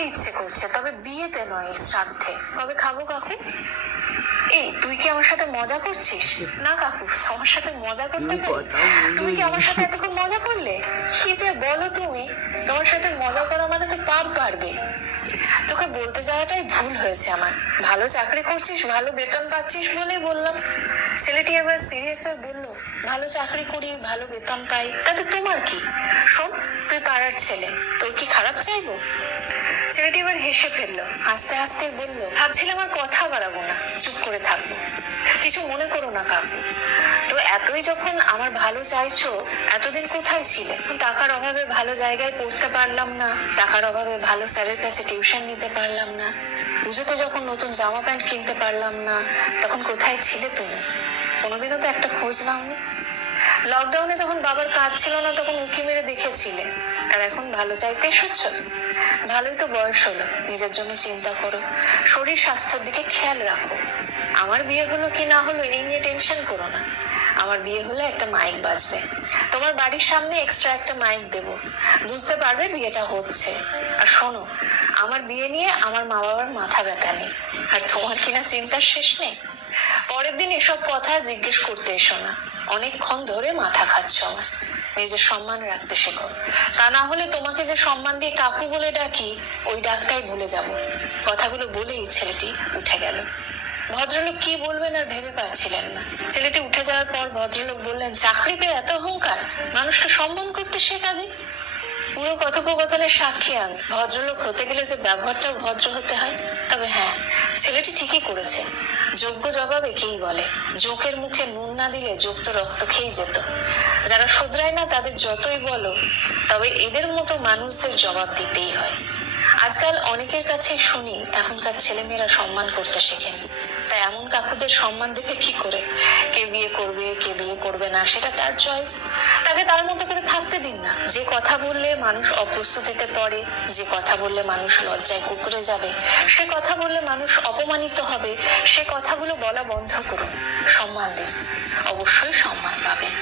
খেতে ইচ্ছে করছে, তবে বিয়েতে নয়, শ্রাদ্ধে। কবে খাবো কাকু? এই তুই কি আমার সাথে মজা করছিস? না কাকু, তোমার সাথে মজা করতে পারি? তুমি কি আমার সাথে এতক্ষণ মজা করলে? কি যে বলো তুমি, তোমার সাথে মজা করা মানে তো পাপ বাড়বে। তোকে বলতে যাওয়াটাই ভুল হয়েছে আমার। ভালো চাকরি করছিস, ভালো বেতন পাচ্ছিস বলেই বললাম। ছেলেটি এবার সিরিয়াস হয়ে বলল, ভালো চাকরি করি, ভালো বেতন পাই, তাতে তোমার কি? শোন, তুই পাড়ার ছেলে, তোর কি খারাপ চাইবো? ছেলেটি এবার হেসে ফেললো, হাসতে হাসতে বলল, ভাবছিলাম আর কথা বাড়াবো না, চুপ করে থাকবো। কিছু মনে করো না কাকু, তো এতই যখন আমার ভালো চাইছো, এতদিন কোথায় ছিলে? টাকার অভাবে ভালো জায়গায় পড়তে পারলাম না, টাকার অভাবে ভালো স্যারের কাছে টিউশন নিতে পারলাম না, পুজোতে যখন নতুন জামা প্যান্ট কিনতে পারলাম না, তখন কোথায় ছিলে তুমি? কোনোদিনও তো একটা খোঁজ নাওনি। লকডাউনে যখন বাবার কাজ ছিল না, তখন উঁকি মেরে দেখেছিলে, আর এখন ভালো চাইতে এসেছ? ভালোই তো বয়স হলো, নিজের জন্য চিন্তা করো, শরীর স্বাস্থ্যের দিকে খেয়াল রাখো। আমার বিয়ে হলো কি না হলো এই নিয়ে টেনশন করো না। আমার বিয়ে হলে একটা মাইক বাজবে, তোমার বাড়ির সামনে এক্সট্রা একটা মাইক দেব, বুঝতে পারবে বিয়েটা হচ্ছে। আর শোনো, আমার বিয়ে নিয়ে আমার মা বাবার মাথা ব্যথা নেই, আর তোমার কিনা চিন্তার শেষ নেই। পরের দিন এসব কথা জিজ্ঞেস করতে এসো না, অনেকক্ষণ ধরে মাথা খাচ্ছ আমার। নিজের সম্মান রাখতে শেখো, তা না হলে তোমাকে যে সম্মান দিয়ে কাকু বলে ডাকি, ওই ডাকটাই ভুলে যাব। কথাগুলো বলেই ছেলেটি উঠে গেল। ভদ্রলোক কি বলবেন আর ভেবে পাচ্ছিলেন না। ছেলেটি উঠে যাওয়ার পর ভদ্রলোক বললেন, চাকরি পেয়ে এত অহংকার, মানুষকে সম্মান করতে শেখা দিই। পুরো কথোপকথনের সাক্ষী আমি। ভদ্রলোক হতে গেলে যে ব্যবহারটাও ভদ্র হতে হয়। তবে হ্যাঁ, ছেলেটি ঠিকই করেছে। যোগ্য জবাব একেই বলে। জোঁকের মুখে নুন না দিলে জোঁক তো রক্ত খেয়ে যেত। যারা শোধরায় না তাদের যতই বলো, তবে এদের মতো মানুষদের জবাব দিতেই হয়। আজকাল অনেকের কাছে শুনি এখনকার ছেলেমেয়েরা সম্মান করতে শেখেনি, তাই এমন কাকুদের সম্মান দেবে কি করে? কে বিয়ে করবে কে বিয়ে করবে না সেটা তার চয়েস, তাকে তার মতো করে থাকতে দিন না। যে কথা বললে মানুষ অপ্রস্তুতিতে পড়ে, যে কথা বললে মানুষ লজ্জায় কুঁকড়ে যাবে, সে কথা বললে মানুষ অপমানিত হবে, সে কথাগুলো বলা বন্ধ করুন। সম্মান দিন, অবশ্যই সম্মান পাবেন।